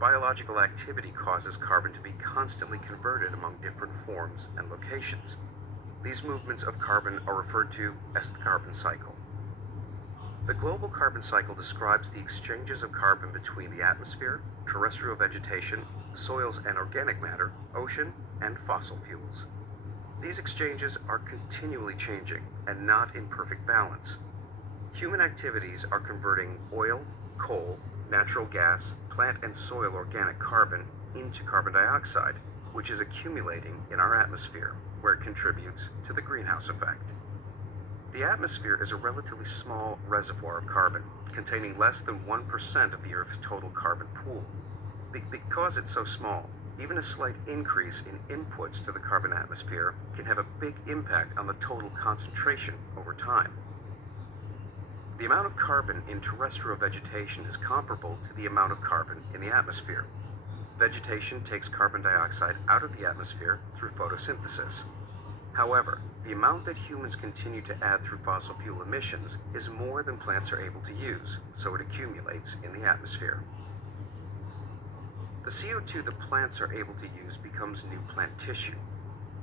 biological activity causes carbon to be constantly converted among different forms and locations. These movements of carbon are referred to as the carbon cycle. The global carbon cycle describes the exchanges of carbon between the atmosphere, terrestrial vegetation, soils and organic matter, ocean, and fossil fuels. These exchanges are continually changing and not in perfect balance. Human activities are converting oil, coal, natural gas, plant and soil organic carbon into carbon dioxide, which is accumulating in our atmosphere, where it contributes to the greenhouse effect. The atmosphere is a relatively small reservoir of carbon, containing less than 1% of the Earth's total carbon pool. Because it's so small, even a slight increase in inputs to the carbon atmosphere can have a big impact on the total concentration over time. The amount of carbon in terrestrial vegetation is comparable to the amount of carbon in the atmosphere. Vegetation takes carbon dioxide out of the atmosphere through photosynthesis. However, the amount that humans continue to add through fossil fuel emissions is more than plants are able to use, so it accumulates in the atmosphere. The CO2 that plants are able to use becomes new plant tissue.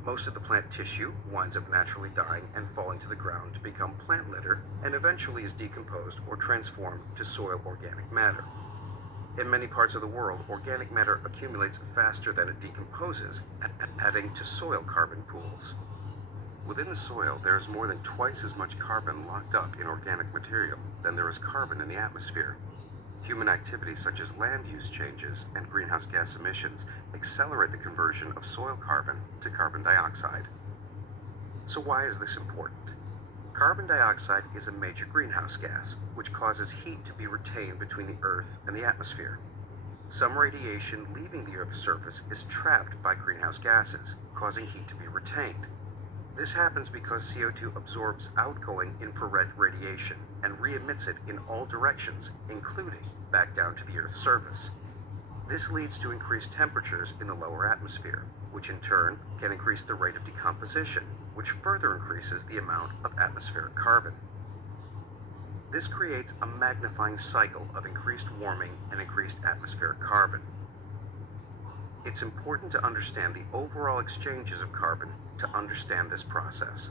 Most of the plant tissue winds up naturally dying and falling to the ground to become plant litter and eventually is decomposed or transformed to soil organic matter. In many parts of the world, organic matter accumulates faster than it decomposes, adding to soil carbon pools. Within the soil, there is more than twice as much carbon locked up in organic material than there is carbon in the atmosphere. Human activities such as land use changes and greenhouse gas emissions accelerate the conversion of soil carbon to carbon dioxide. So why is this important? Carbon dioxide is a major greenhouse gas, which causes heat to be retained between the Earth and the atmosphere. Some radiation leaving the Earth's surface is trapped by greenhouse gases, causing heat to be retained. This happens because CO2 absorbs outgoing infrared radiation and re-emits it in all directions, including back down to the Earth's surface. This leads to increased temperatures in the lower atmosphere, which in turn can increase the rate of decomposition, which further increases the amount of atmospheric carbon. This creates a magnifying cycle of increased warming and increased atmospheric carbon. It's important to understand the overall exchanges of carbon to understand this process.